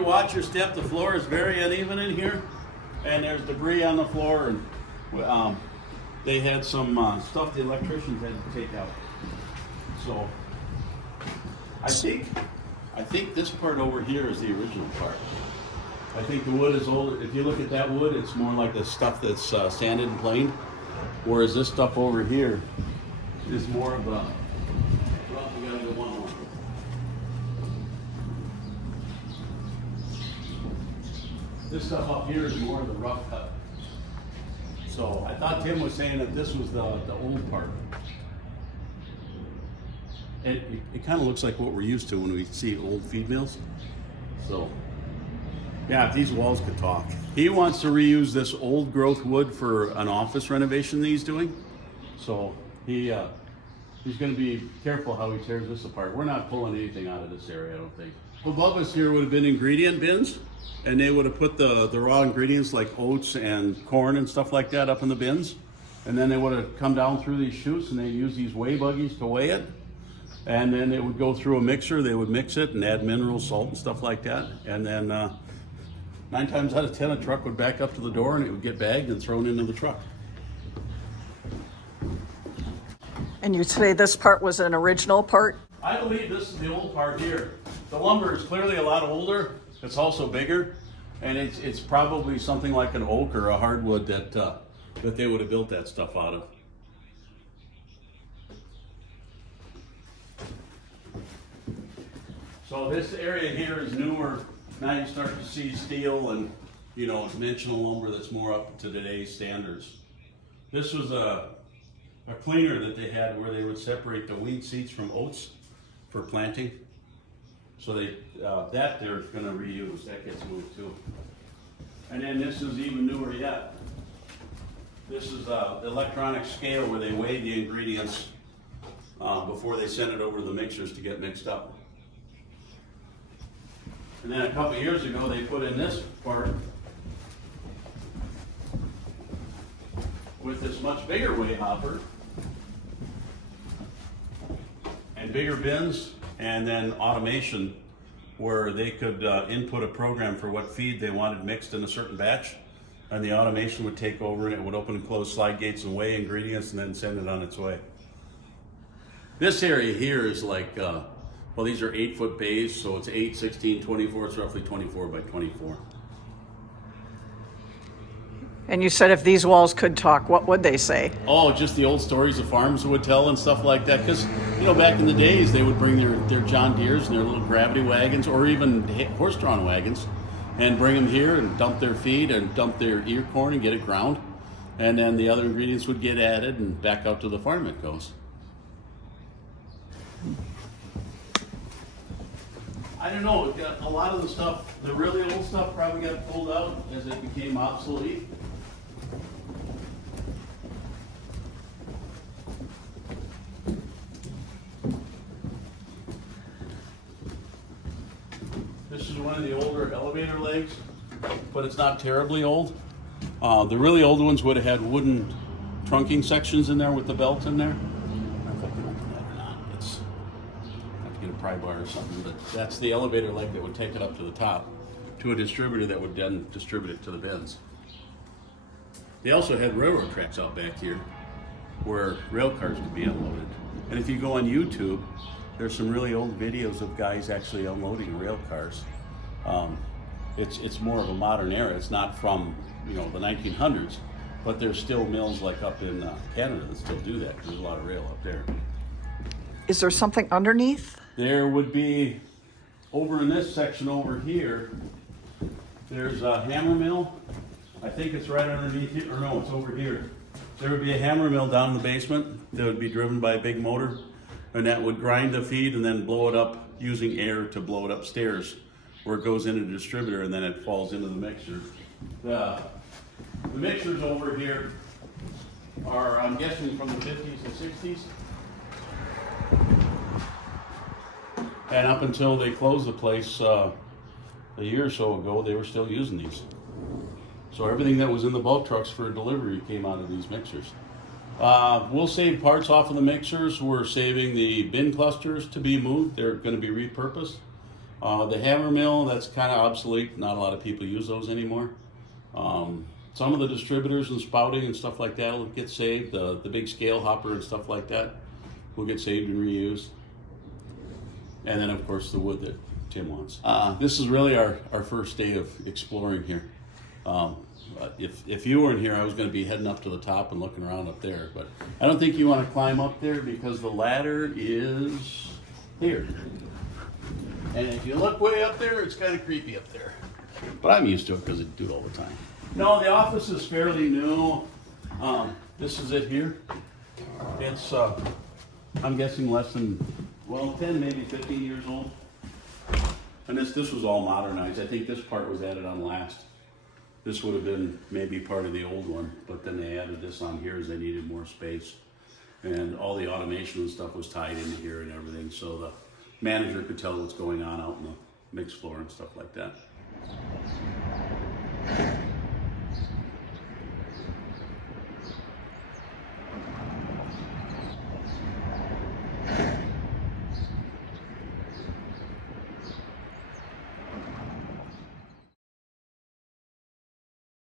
to watch your step. The floor is very uneven in here, and there's debris on the floor, and they had some stuff the electricians had to take out. So I think this part over here is the original part. I think the wood is older. If you look at that wood, it's more like the stuff that's sanded and planed, whereas this stuff over here is more of a. Well, we gotta go one more. This stuff up here is more of the rough cut. So I thought Tim was saying that this was the old part. It kind of looks like what we're used to when we see old feed mills. So. Yeah, if these walls could talk. He wants to reuse this old growth wood for an office renovation that he's doing. So he's going to be careful how he tears this apart. We're not pulling anything out of this area, I don't think. Above us here would have been ingredient bins, and they would have put the raw ingredients like oats and corn and stuff like that up in the bins. And then they would have come down through these chutes, and they use these weigh buggies to weigh it. And then it would go through a mixer. They would mix it and add mineral salt and stuff like that. And then 9 times out of 10, a truck would back up to the door and it would get bagged and thrown into the truck. And you say this part was an original part? I believe this is the old part here. The lumber is clearly a lot older. It's also bigger, and it's probably something like an oak or a hardwood that they would have built that stuff out of. So this area here is newer. Now you start to see steel and, dimensional lumber that's more up to today's standards. This was a cleaner that they had where they would separate the weed seeds from oats for planting. So that they're going to reuse. That gets moved too. And then this is even newer yet. This is the electronic scale where they weigh the ingredients before they send it over the mixers to get mixed up. And then a couple of years ago, they put in this part with this much bigger weigh hopper and bigger bins, and then automation where they could input a program for what feed they wanted mixed in a certain batch, and the automation would take over and it would open and close slide gates and weigh ingredients and then send it on its way. This area here is like well, these are 8-foot bays, so it's 8, 16, 24, it's roughly 24 by 24. And you said if these walls could talk, what would they say? Oh, just the old stories the farms would tell and stuff like that. Because, back in the days, they would bring their John Deeres and their little gravity wagons, or even horse-drawn wagons, and bring them here and dump their feed and dump their ear corn and get it ground. And then the other ingredients would get added and back out to the farm it goes. I don't know, a lot of the stuff, the really old stuff probably got pulled out as it became obsolete. This is one of the older elevator legs, but it's not terribly old. The really old ones would have had wooden trunking sections in there with the belt in there. Pry bar or something, but that's the elevator leg that would take it up to the top to a distributor that would then distribute it to the bins. They also had railroad tracks out back here where rail cars could be unloaded. And if you go on YouTube, there's some really old videos of guys actually unloading rail cars. It's more of a modern era. It's not from the 1900s, but there's still mills like up in Canada that still do that because there's a lot of rail up there. Is there something underneath? There would be, over in this section over here, there's a hammer mill. I think it's right underneath it, or no, it's over here. There would be a hammer mill down in the basement that would be driven by a big motor, and that would grind the feed and then blow it up using air to blow it upstairs, where it goes into the distributor and then it falls into the mixer. The mixers over here are, I'm guessing, from the 50s and 60s. And up until they closed the place a year or so ago, they were still using these. So everything that was in the bulk trucks for delivery came out of these mixers. We'll save parts off of the mixers. We're saving the bin clusters to be moved. They're going to be repurposed. The hammer mill, that's kind of obsolete. Not a lot of people use those anymore. Some of the distributors and spouting and stuff like that will get saved. The big scale hopper and stuff like that will get saved and reused. And then, of course, the wood that Tim wants. This is really our first day of exploring here. If you weren't here, I was going to be heading up to the top and looking around up there. But I don't think you want to climb up there because the ladder is here. And if you look way up there, it's kind of creepy up there. But I'm used to it because I do it all the time. No, the office is fairly new. This is it here. It's, I'm guessing less than, well, 10, maybe 15 years old. And this was all modernized. I think this part was added on last. This would have been maybe part of the old one, but then they added this on here as they needed more space. And all the automation and stuff was tied into here and everything, so the manager could tell what's going on out in the mixed floor and stuff like that.